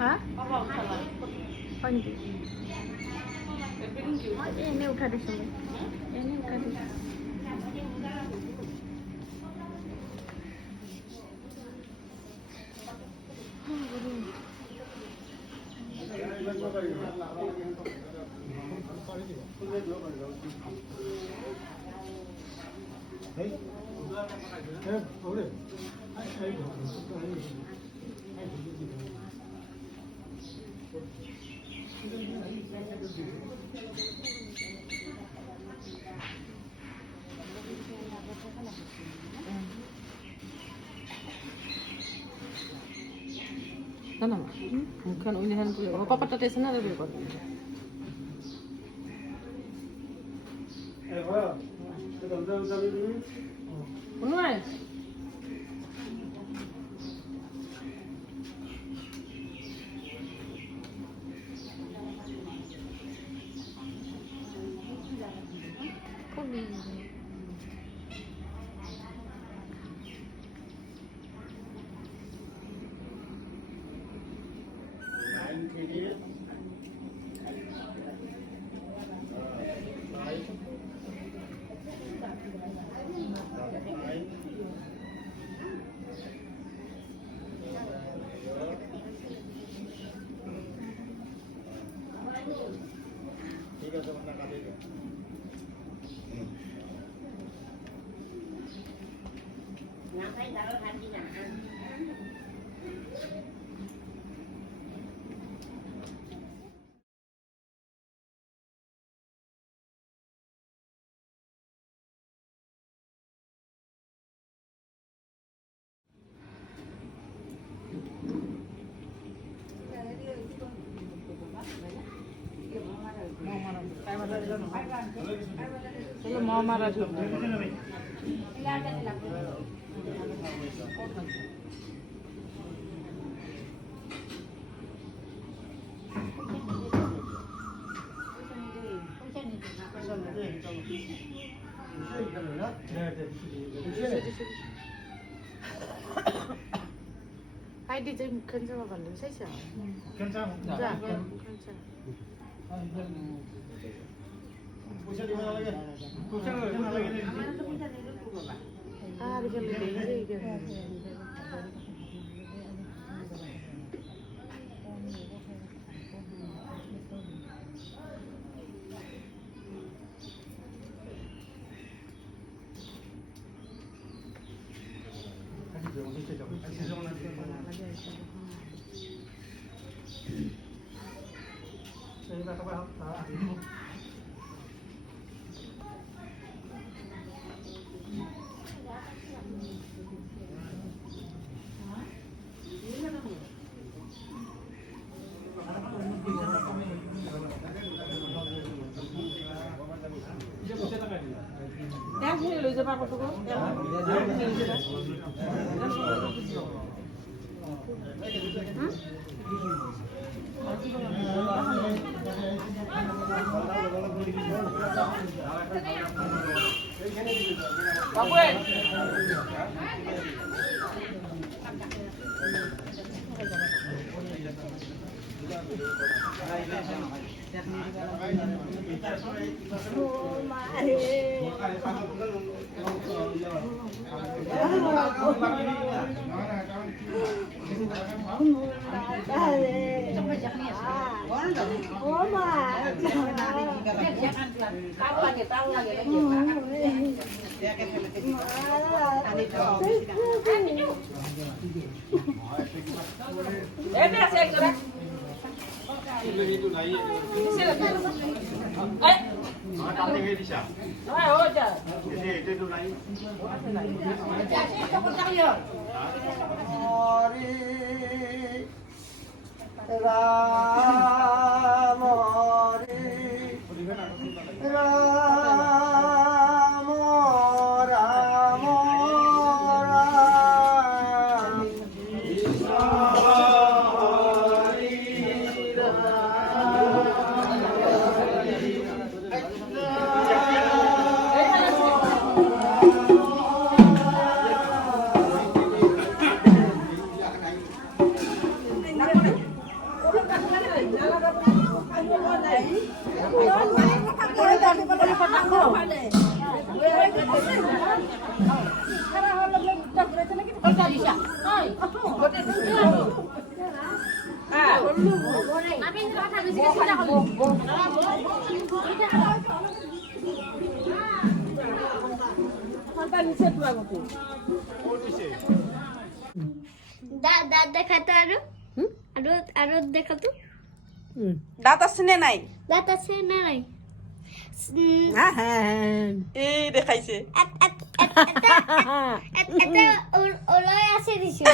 হ্যাঁ এনে উঠা দিছো এনে উঠা দিছো না না মুখখান ওই হ্যান করে ও পাপাটা টেসে না রে করে নয় mau marah juga. Hai đi chơi khăn sao mà còn đứng sách sao? Khăn sao? Dạ, khăn sao. Ah, di kami tinggi kan. Yang sini lo siapa aku tuh? আমি কথা বেশি চিন্তা করব দাঁত দেখাতো আরো দেখাতো দাঁত আছে নে নাই দাঁত আছে না নাই এই দেখাইছে এটা ওলাই আছে দিছো